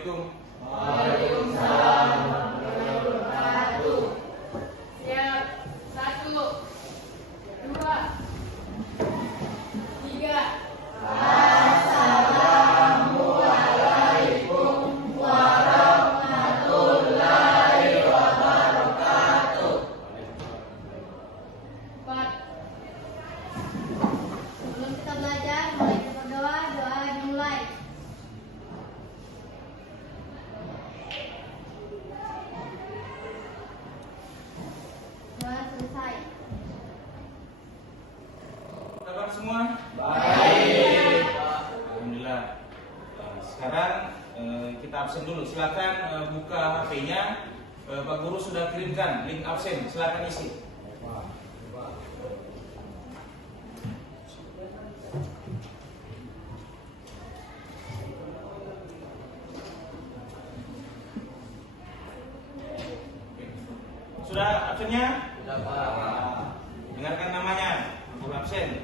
Assalamualaikum. Waalaikumsalam warahmatullahi wabarakatuh. Siap. 1, 2, 3. Assalamualaikum warahmatullahi wabarakatuh. 4. Sebelum kita belajar, mulai kita berdoa. Doa dimulai. Doa selesai. Kabar semua? Baik. Alhamdulillah. Sekarang kita absen dulu. Silakan buka HP-nya. Pak Guru sudah kirimkan link absen. Silakan isi. Sudah absennya? Sudah, Pak. Dengarkan namanya. Guru absen.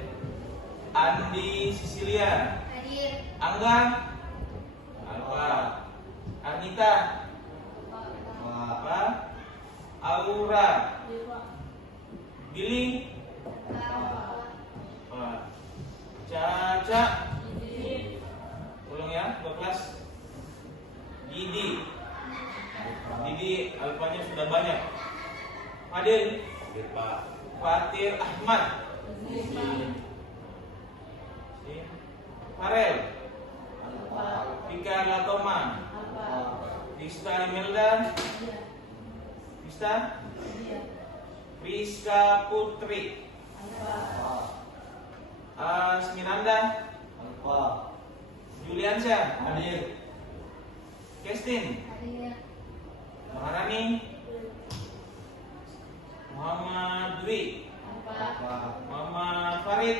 Andi Sisilia. Hadir. Angga. Alfa. Anita. Apa? Aura. Billy. Pak. Caca. Tolong ya, 2 kelas. Didi. Didi alfanya sudah banyak. Fadil. Pak. Fatir Ahmad. Farel. Pika Latoma. Rista Imelda. Rista. Rizka Putri. Asmiranda. Juliansyah. Hadir. Kestin. Hadir. Maharani. Muhammad Dwi. Muhammad Farid.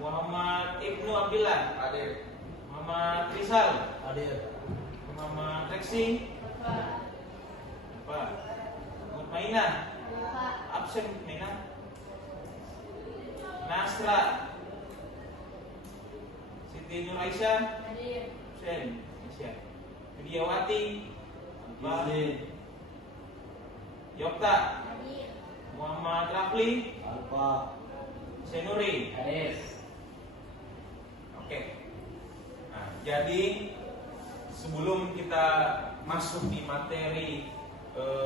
Muhammad Ibnu Abdillah. Hadir. Muhammad Rizal. Hadir. Muhammad Reksi. Apa? Mutmainah. Absen Mutmainah. Nasra. Siti Nuraisyah. Absen. Aisyah. Widiawati. Apa? Yokta. Muhammad Rafli. Senuri. Hadir. Oke. Nah, jadi sebelum kita masuk di materi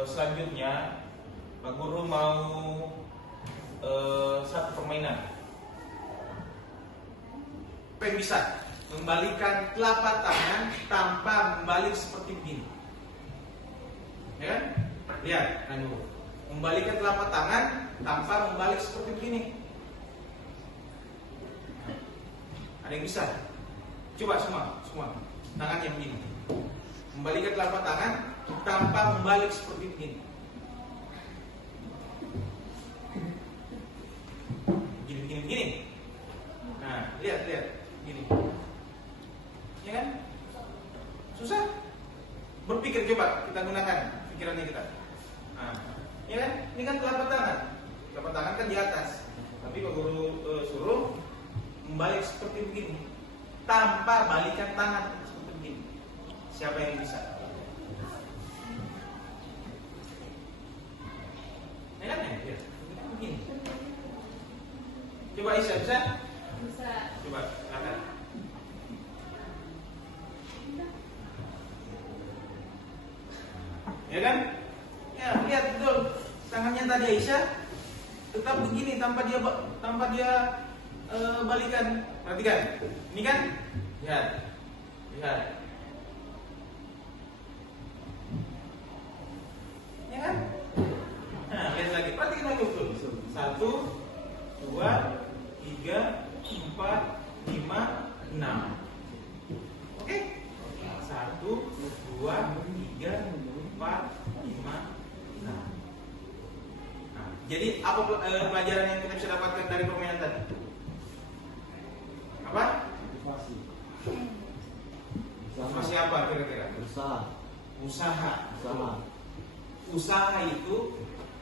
selanjutnya, Pak Guru mau satu permainan. Apa yang bisa membalikan telapak tangan tanpa membalik seperti begini? Ya kan? Lihat, membalikan telapak tangan tanpa membalik seperti begini. Ada yang bisa? Coba semua tangannya begini. Membalikan telapak tangan tanpa membalik seperti begini. Begini. Nah, lihat, gini. Ya kan? Susah? Berpikir, coba kita gunakan pikirannya kita. Nah, ya kan? Ini kan telapak tangan. Telapak tangan kan di atas. Tapi Pak Guru suruh membalik seperti begini tanpa balikan tangan seperti begini. Siapa yang bisa? Ya kan? Ya, begini. Coba Isa, bisa? Bisa. Coba, silakan. Ya kan? Ya, lihat betul. Tangannya tadi Aisyah tetap begini tanpa dia balikan. Perhatikan. Ini kan? Lihat. Ya kan? Nah, lihat lagi. Perhatikan lagi betul. 1, 2, 3, 4, 5, 6. Oke? 1, 2, 3, 4, 5, 6. Nah, jadi apa pelajaran yang kita bisa dapatkan dari permainan tadi? Apa? Motivasi apa kira-kira? Usaha itu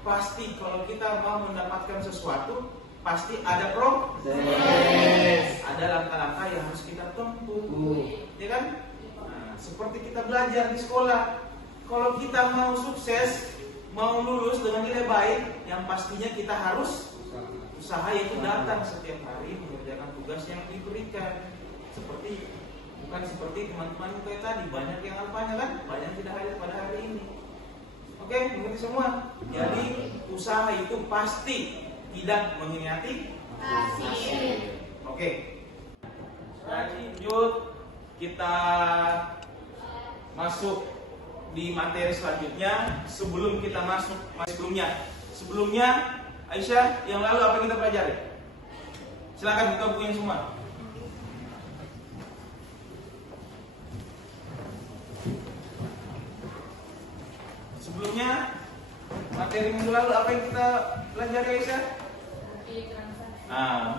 pasti kalau kita mau mendapatkan sesuatu pasti ada proses, ada langkah-langkah yang harus kita tempuh, ya kan? Nah, Nah, seperti kita belajar di sekolah, kalau kita mau sukses, mau lulus dengan nilai baik, yang pastinya kita harus usaha, yaitu datang setiap hari mengerjakan tugas yang diberikan. Bukan seperti teman-teman kayak tadi, banyak yang alpanya kan, banyak yang tidak hadir pada hari ini. Oke, mengerti semua? Jadi usaha itu pasti tidak mengkhianati hasil. Oke. Lanjut, kita masuk di materi selanjutnya. Sebelum kita masuk sebelumnya Aisyah, yang lalu apa yang kita pelajari? Silakan buka bukunya semua. Sebelumnya materi minggu lalu apa yang kita pelajari, Aisyah?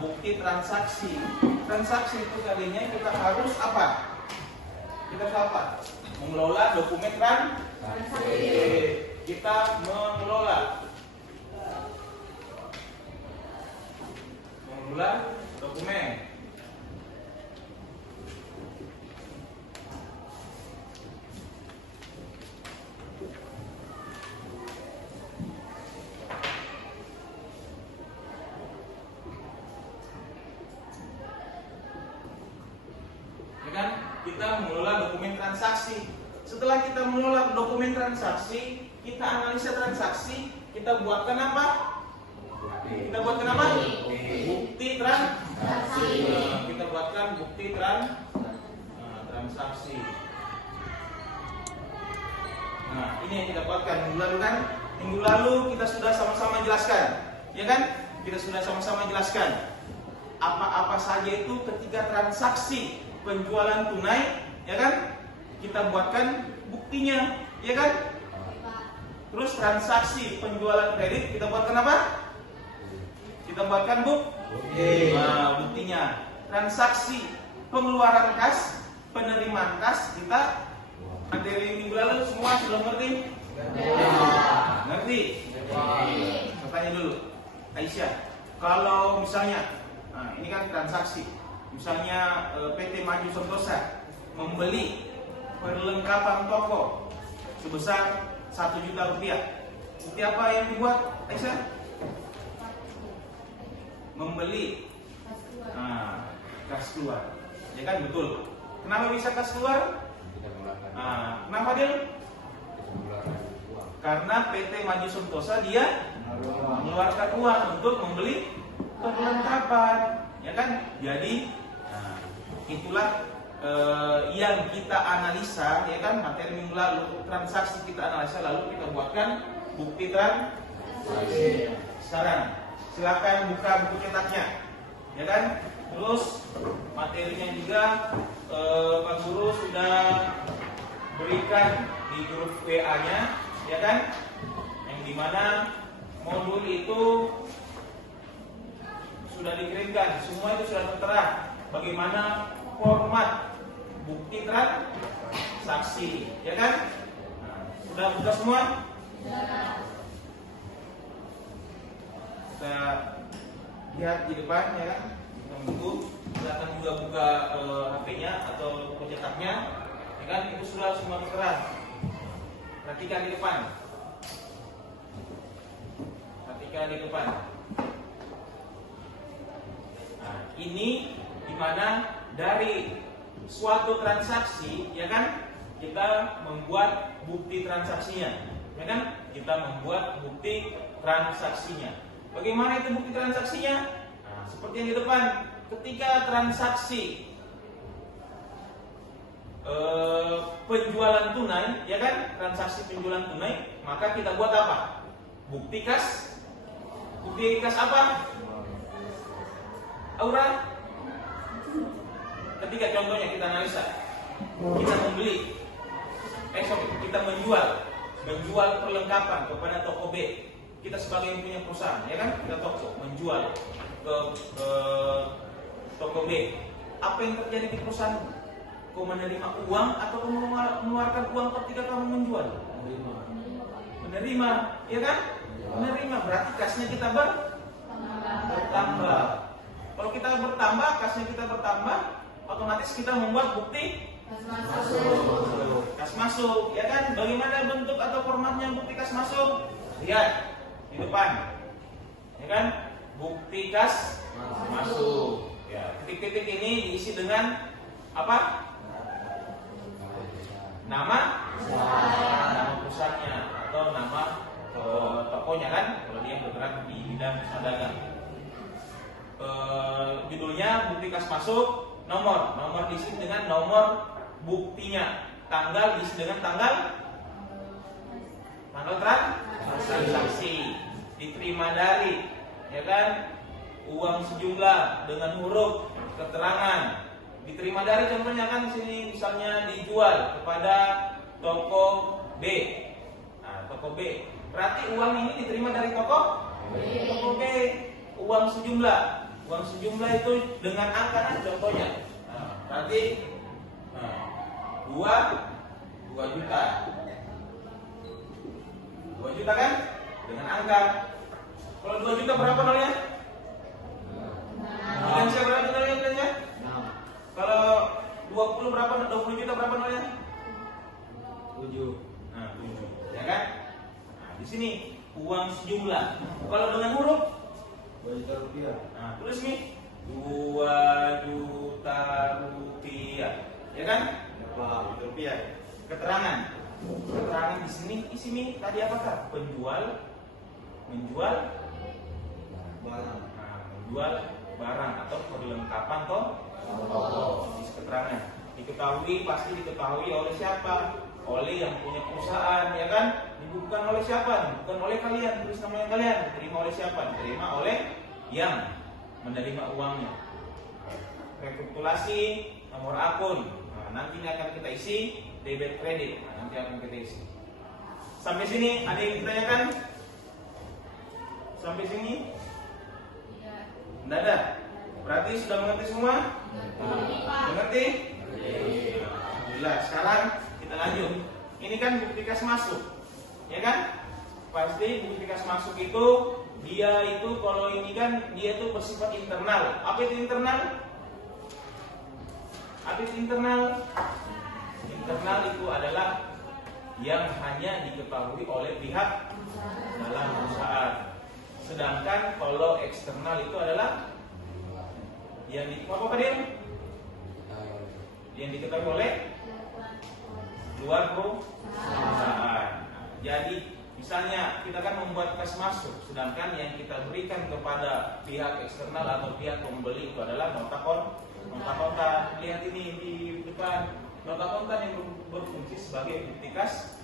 Bukti transaksi. Transaksi itu tadinya kita harus apa? Kita harus apa? Mengelola dokumen transaksi. Kita mengelola dokumen. Kita mengelola dokumen transaksi. Setelah kita mengelola dokumen transaksi, kita analisa transaksi, kita buatkan apa? Kita buatkan apa? Bukti transaksi. Kita buatkan bukti transaksi. Nah, ini yang kita buatkan minggu lalu kan? Minggu lalu kita sudah sama-sama jelaskan, ya kan? Kita sudah sama-sama jelaskan apa-apa saja itu ketika transaksi penjualan tunai, ya kan? Kita buatkan buktinya, ya kan? Terus transaksi penjualan kredit kita buatkan apa? Kita buatkan bukti. Nah, buktinya. Transaksi pengeluaran kas, penerimaan kas, kita materi minggu lalu semua sudah ngerti? Ngerti? Saya tanya dulu, Aisyah, kalau misalnya, nah ini kan transaksi. Misalnya PT Maju Sentosa membeli perlengkapan toko sebesar 1 juta rupiah. Bukti apa yang dibuat, Aisyah? Membeli kas keluar. Ya kan, betul. Kenapa bisa kas keluar? Kenapa dia? Karena PT Maju Sentosa dia mengeluarkan uang untuk membeli perlengkapan, ya kan? Jadi itulah yang kita analisa, ya kan, materi minggu lalu, transaksi kita analisa, lalu kita buatkan bukti transaksi. Sekarang silakan buka buku cetaknya, ya kan. Terus materinya juga Pak Guru sudah berikan di grup WA-nya, ya kan, yang dimana modul itu sudah dikirimkan, semua itu sudah tertera bagaimana format bukti transaksi, ya kan? Sudah buka semua? Kita lihat di depan, ya kan? Kita menunggu. Silakan juga buka HP-nya atau buku cetaknya, ya kan? Itu sudah semua tertera. Perhatikan di depan. Perhatikan di depan. Nah, ini dimana dari suatu transaksi, ya kan, kita membuat bukti transaksinya, ya kan, kita membuat bukti transaksinya. Bagaimana itu bukti transaksinya? Nah, seperti yang di depan, ketika transaksi penjualan tunai, ya kan, transaksi penjualan tunai, maka kita buat apa? Bukti kas. Bukti kas apa? Aura. Ketika contohnya kita analisa, kita membeli, kita menjual perlengkapan kepada toko B. Kita sebagai yang punya perusahaan, ya kan, kita toko menjual ke toko B. Apa yang terjadi di perusahaan? Kau menerima uang atau kau mengeluarkan uang ketika kamu menjual? Menerima, ya kan? Menerima, berarti kasnya kita bertambah. Kalau kita bertambah, kasnya kita bertambah, otomatis kita membuat bukti Kas masuk, ya kan? Bagaimana bentuk atau formatnya bukti kas masuk? Lihat di depan, ya kan? Bukti kas masuk. Ya, titik-titik ini diisi dengan apa? Nama perusahaannya atau nama tokonya kan? Kalau dia bergerak di bidang usaha dagang. Judulnya bukti kas masuk, nomor diisi dengan nomor buktinya, tanggal diisi dengan tanggal transaksi, diterima dari, ya kan, uang sejumlah dengan huruf keterangan, diterima dari contohnya kan di sini misalnya dijual kepada toko B. Nah, toko B, berarti uang ini diterima dari toko B, uang sejumlah itu dengan angka kan contohnya. Nah, berarti 2 juta. 2 juta kan? Dengan angka. Kalau 2 juta berapa nolnya? Nilainya berapa nilainya? Kalau 20 berapa? 20 juta berapa nolnya? 7. Nah, 7. Ya kan? Nah, di sini uang sejumlah. Kalau dengan huruf 2 juta rupiah. nah, tulis nih 2 juta rupiah. Ya kan? Rupiah. Keterangan di sini isi nih tadi apakah? Menjual Barang. nah, menjual barang atau perlengkapan toh isi keterangan. Pasti diketahui oleh siapa? Oleh yang punya perusahaan, ya kan? Bukan oleh siapa? Bukan oleh kalian. Tulis namanya kalian. Diterima oleh siapa? Diterima oleh yang menerima uangnya. Rekapitulasi nomor akun. Nanti ini akan kita isi debit kredit. Nanti akan kita isi. Sampai sini ada yang ditanyakan? Sampai sini? Tidak ada. Berarti sudah mengerti semua? Mengerti? Alhamdulillah. Sekarang kita lanjut. Ini kan bukti kas masuk, ya kan? Pasti bukti kas masuk itu dia itu kalau ini kan dia itu bersifat internal. Apa itu internal? Internal itu adalah yang hanya diketahui oleh pihak dalam perusahaan. Sedangkan kalau eksternal itu adalah yang yang diketahui oleh luar perusahaan. Jadi misalnya kita kan membuat kas masuk, sedangkan yang kita berikan kepada pihak eksternal atau pihak pembeli itu adalah nota kontan. Lihat ini di depan, nota kontan yang berfungsi sebagai bukti kas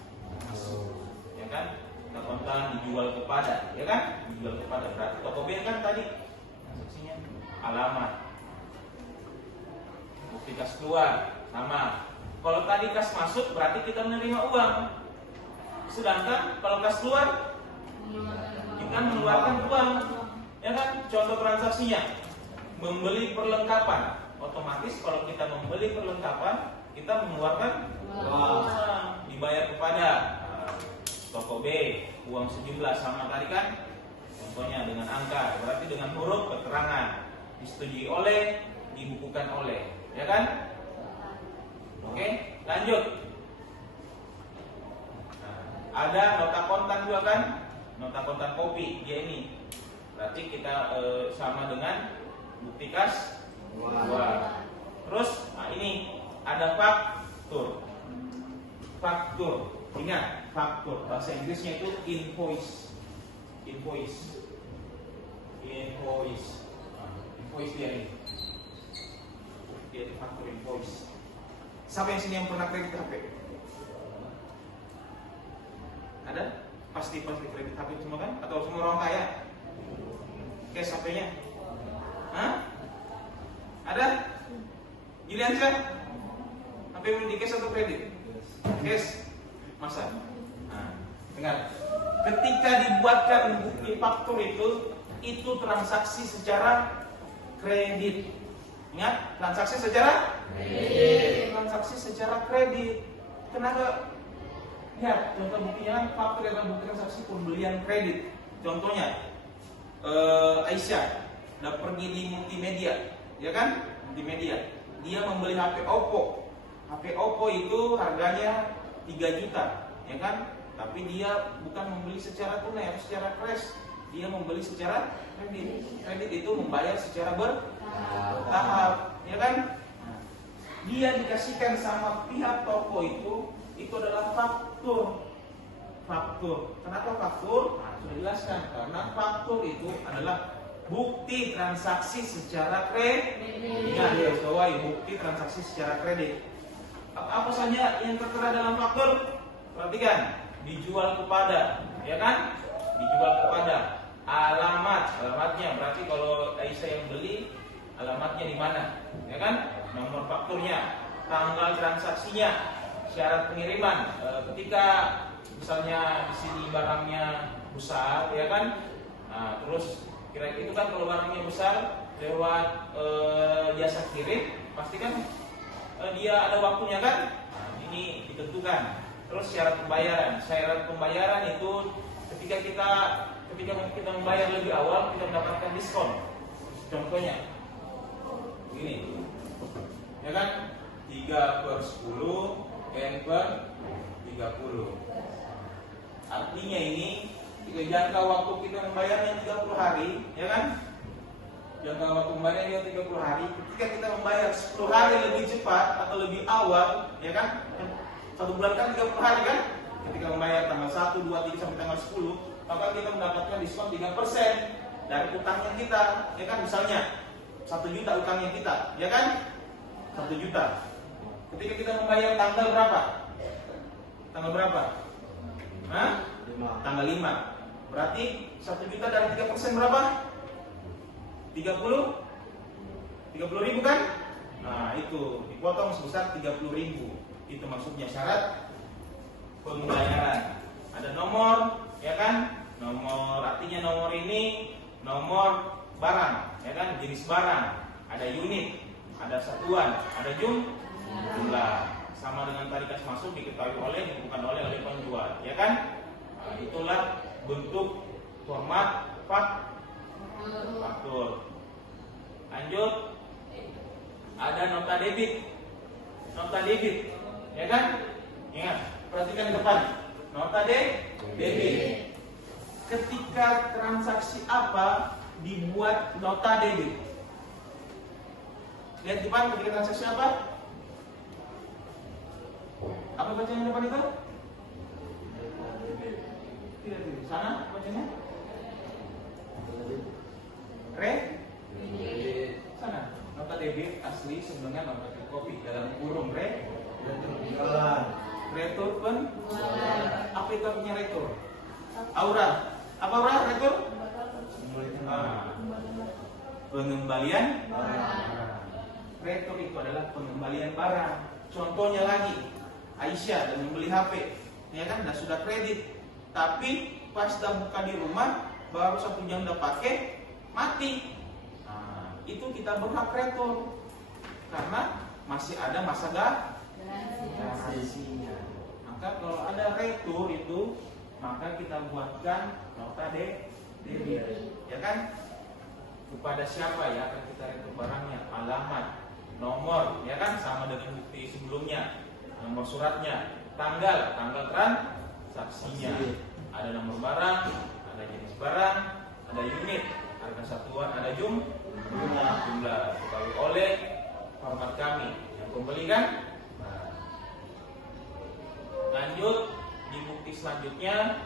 masuk, ya kan? Nota kontan dijual kepada, ya kan? Dijual kepada, berarti toko B kan tadi transaksinya alamat. Bukti kas keluar sama. Kalau tadi kas masuk berarti kita menerima uang. Sedangkan kalau kas keluar kita mengeluarkan uang, ya kan? Contoh transaksinya membeli perlengkapan. Otomatis kalau kita membeli perlengkapan kita mengeluarkan uang, dibayar kepada toko B, uang sejumlah sama tadi kan? Contohnya dengan angka, berarti dengan huruf keterangan, disetujui oleh, dibukukan oleh, ya kan? Oke, lanjut. Nah, ada nota kontan juga kan? Nota kontan kopi, dia ini. Berarti kita sama dengan bukti kas keluar. Terus, nah ini ada faktur. Ingat, faktur. Bahasa Inggrisnya itu invoice. Invoice dia ini. Dia di faktur invoice. Siapa yang sini yang pernah kredit HP? Ada? Pasti kredit HP semua kan? Atau semua orang kaya? Cash HP-nya? Hah? Ada? Giliran sih? HP di cash atau kredit? Cash. Masa? Nah, dengar. Ketika dibuatkan bukti faktur itu transaksi secara kredit. Ingat, transaksi secara kredit. Transaksi secara kredit. Kenapa? Lihat, contoh buktinya kan faktur adalah bukti transaksi pembelian kredit. Contohnya, Aisyah udah pergi di multimedia, ya kan? Multimedia. Dia membeli HP Oppo HP Oppo itu harganya 3 juta, ya kan? Tapi dia bukan membeli secara tunai atau secara cash, dia membeli secara kredit. Kredit itu membayar secara bertahap, ya kan? Dia dikasihkan sama pihak toko itu adalah faktur. Faktur. Kenapa faktur? Nah, sudah jelaskan. Karena faktur itu adalah bukti transaksi secara kredit. Ingat ya, bukti transaksi secara kredit. Apa saja yang tertera dalam faktur? Perhatikan, dijual kepada, ya kan? Dijual kepada. Alamatnya berarti kalau Aisyah yang beli, alamatnya di mana, ya kan? Nomor fakturnya, tanggal transaksinya, syarat pengiriman. Ketika misalnya di sini barangnya besar, ya kan? Nah, terus kira-kira itu kan kalau barangnya besar lewat jasa kirim, pasti kan dia ada waktunya kan? Nah, ini ditentukan. Terus syarat pembayaran itu ketika kita membayar lebih awal kita mendapatkan diskon. Contohnya ini, ya kan? 3/10, N/30. Artinya ini jangka waktu kita membayarnya 30 hari, ya kan? Jangka waktu membayarnya 30 hari. Ketika kita membayar 10 hari lebih cepat atau lebih awal, ya kan? 1 bulan kan 30 hari kan? Ketika membayar tanggal 1, 2, 3 sampai tanggal 10, maka kita mendapatkan diskon 3% dari utangnya kita, ya kan? Misalnya 1 juta utangnya kita, ya kan? 1 juta. Ketika kita membayar tanggal berapa? Tanggal berapa? Hah? 5. Tanggal 5. Berarti 1 juta dari 3% berapa? 30 ribu kan? Nah itu dipotong sebesar 30 ribu. Itu maksudnya syarat pembayaran. Ada nomor, ya kan? Nomor artinya nomor ini nomor barang, ya kan? Jenis barang. Ada unit, ada satuan, ada jumlah. Sama dengan tadi kas masuk diketahui oleh, bukan oleh penjual, ya kan? Nah, itulah bentuk format faktur. Lanjut, ada nota debit, ya kan? Ingat, perhatikan depan, nota debit. Ketika transaksi apa dibuat nota debit? Lihat depan, ketika transaksi apa? Apa bacanya depan itu? Tidak, sana bacanya? Sana. Nota debit asli sebenarnya nota kopi dalam kurung retur apa itu artinya retur? Aura. Apa aura retur? Pengembalian retur itu adalah pengembalian barang. Contohnya lagi, Aisyah dan membeli HP, ya kan? Sudah kredit, tapi pas dah buka di rumah baru 1 jam udah pakai mati. Nah, itu kita berhak retur karena masih ada masa garansinya. Maka kalau ada retur itu, maka kita buatkan nota debit, ya kan? Kepada siapa ya akan kita retur barangnya? Alamat, nomor, ya kan? Sama dengan bukti sebelumnya. Nomor suratnya, tanggal transaksinya, ada nomor barang, ada jenis barang, ada unit, harga satuan, ada jumlah diketahui oleh format kami yang pembeli kan. Nah, lanjut di bukti selanjutnya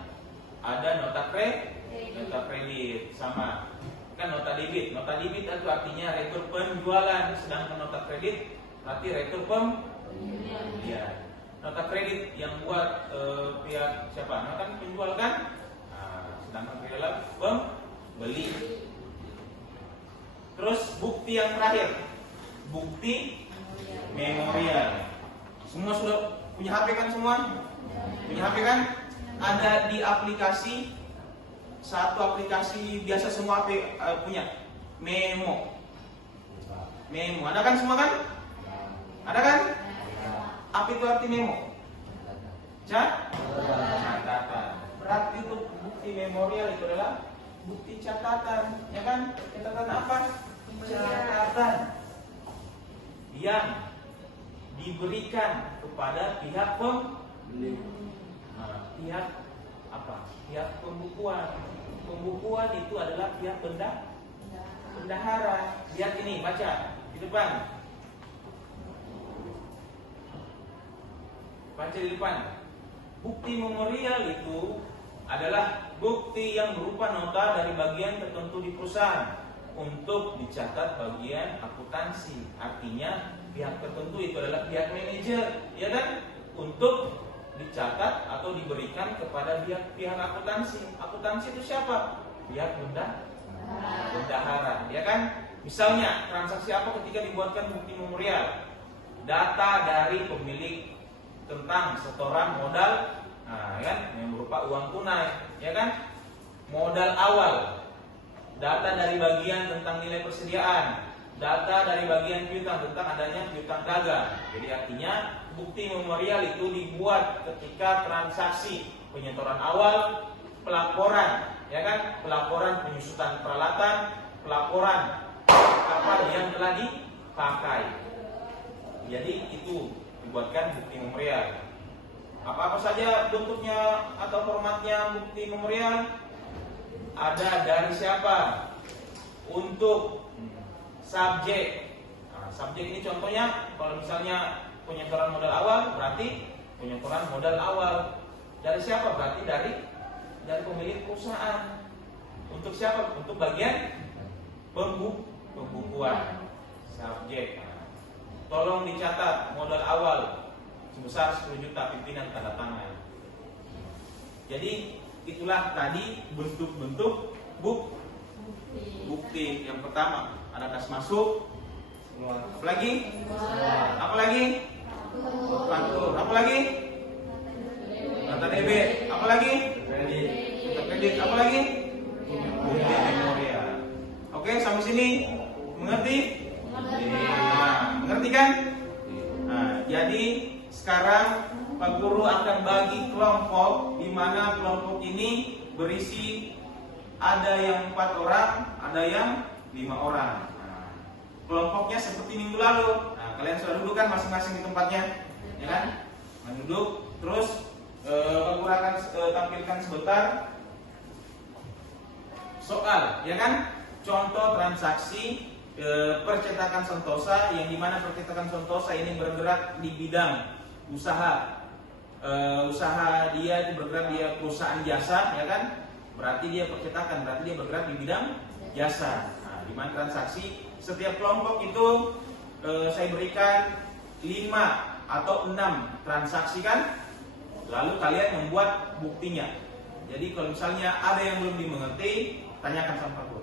ada nota kredit sama kan nota debit. Nota debit itu artinya retur penjualan, sedangkan nota kredit berarti retur ya, nota kredit yang buat pihak siapa? Nah, kan penjual kan? Nah, sedangkan pihak pembeli. Terus bukti yang terakhir, bukti memorial. Semua sudah punya HP kan semua? Punya HP kan? Ada di aplikasi, satu aplikasi biasa semua HP punya, Memo. Ada kan semua kan? Ada kan? Apa itu arti memo? Catatan. Berarti itu bukti memorial itu adalah bukti catatan, ya kan? Catatan apa? Catatan yang diberikan kepada pihak Beli. pihak apa? Pihak pembukuan. Pembukuan itu adalah pihak bendahara. Lihat ini, baca di depan. Baca di depan. Bukti memorial itu adalah bukti yang berupa nota dari bagian tertentu di perusahaan untuk dicatat bagian akuntansi. Artinya pihak tertentu itu adalah pihak manajer, ya kan? Untuk dicatat atau diberikan kepada pihak akuntansi. Akuntansi itu siapa? Pihak bendahara, ya kan? Misalnya transaksi apa ketika dibuatkan bukti memorial? Data dari pemilik tentang setoran modal, kan, yang berupa uang tunai, ya kan? Modal awal, data dari bagian tentang nilai persediaan, data dari bagian piutang tentang adanya piutang dagang. Jadi artinya bukti memorial itu dibuat ketika transaksi penyetoran awal, pelaporan, ya kan? Pelaporan penyusutan peralatan, pelaporan kapal yang telah dipakai. Jadi itu dibuatkan bukti memorial. Apa-apa saja bentuknya atau formatnya bukti memorial? Ada dari siapa? Untuk subjek. Subjek ini contohnya kalau misalnya penyetoran modal awal, berarti penyetoran modal awal. Dari siapa? Berarti dari pemilik perusahaan. Untuk siapa? Untuk bagian pembukuan. Subjek. Tolong dicatat modal awal sebesar 10 juta, pimpinan tanda tangan. Jadi itulah tadi bentuk-bentuk bukti. Yang pertama ada kas masuk, apa lagi? Apa lagi? Faktur. Apa lagi? Data debit. Apa lagi? Kredit. Apa lagi? Bukti memorial. Oke, sampai sini mengerti? Mengerti kan? Jadi sekarang Pak Guru akan bagi kelompok, di mana kelompok ini berisi ada yang 4 orang, ada yang 5 orang. Kelompoknya seperti minggu lalu. Kalian sudah duduk kan masing-masing di tempatnya, ya kan? Duduk. Terus Pak Guru akan tampilkan sebentar soal, ya kan? Contoh transaksi percetakan Sentosa, yang dimana percetakan Sentosa ini bergerak di bidang usaha. Usaha dia itu bergerak, dia perusahaan jasa, ya kan? Berarti dia percetakan, berarti dia bergerak di bidang jasa. Di mana transaksi setiap kelompok itu saya berikan 5 atau 6 transaksi kan? Lalu kalian membuat buktinya. Jadi kalau misalnya ada yang belum dimengerti, tanyakan sama Pak Guru.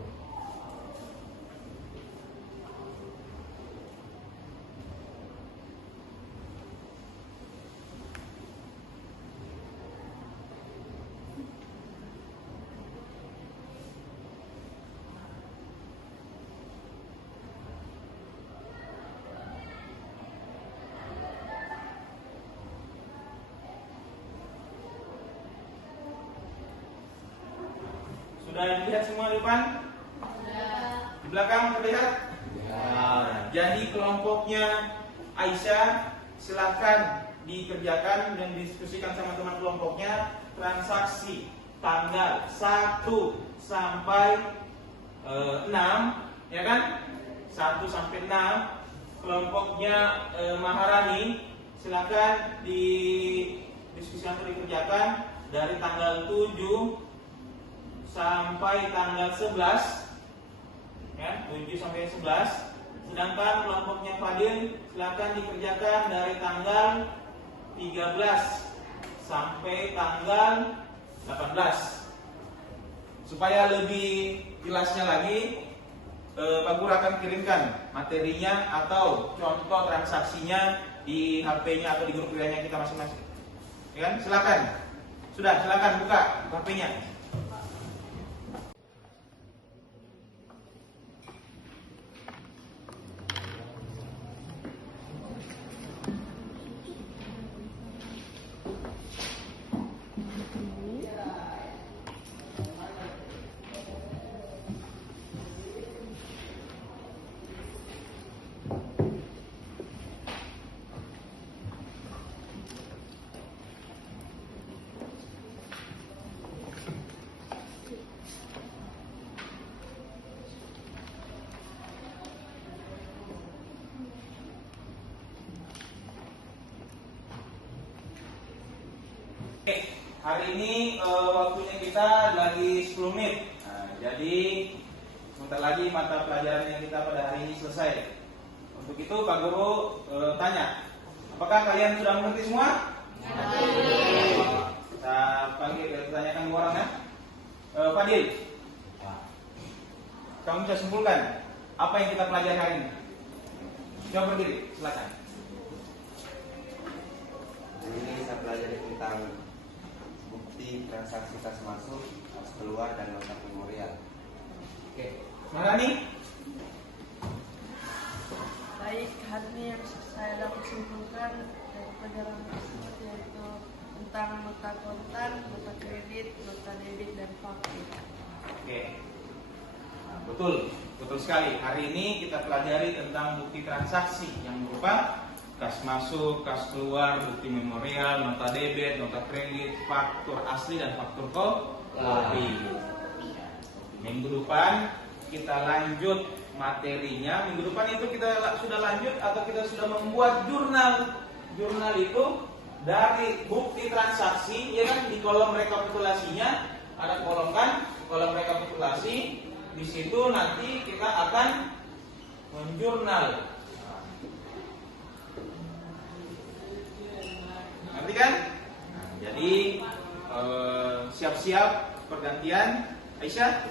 Sudah dilihat semua di depan? Di belakang terlihat? Jadi kelompoknya Aisyah silakan dikerjakan dan diskusikan sama teman kelompoknya transaksi tanggal 1 sampai 6, ya kan? 1 sampai 6. Kelompoknya Maharani silakan didiskusikan atau dikerjakan dari tanggal 7 sampai tanggal 11, ya, 7 sampai 11. Sedangkan kelompoknya Fadil silakan dikerjakan dari tanggal 13 sampai tanggal 18. Supaya lebih jelasnya lagi, Pak Guru akan kirimkan materinya atau contoh transaksinya di HP-nya atau di grup kerjanya kita masing-masing. Ya kan? Silakan. Sudah, silakan buka HP-nya. hari ini waktunya kita lagi 10 menit. Nah, jadi sebentar lagi mata pelajaran yang kita pada hari ini selesai. Untuk itu Pak Guru tanya, apakah kalian sudah mengerti semua? Kita panggil, tanyakan dua orang ya. Fadil, kamu bisa simpulkan apa yang kita pelajari hari ini? Coba berdiri, silakan. Hari ini kita pelajari tentang bukti transaksi kas masuk, kas keluar, dan nota memorial. Oke, Marani? Baik, hari ini yang saya dapat simpulkan dari pelajaran tersebut yaitu tentang nota kontan, nota kredit, nota debit, dan faktur. Oke. Nah, betul sekali. Hari ini kita pelajari tentang bukti transaksi yang berupa kas masuk, kas keluar, bukti memorial, nota debit, nota kredit, faktur asli dan faktur kopi. Minggu depan kita lanjut materinya. Minggu depan itu kita sudah lanjut atau kita sudah membuat jurnal. Jurnal itu dari bukti transaksi, ya kan, di kolom rekapitulasinya ada kolom kan, kolom rekapitulasi. Di situ nanti kita akan menjurnal. Nanti kan? Nah, jadi siap-siap pergantian. Aisyah,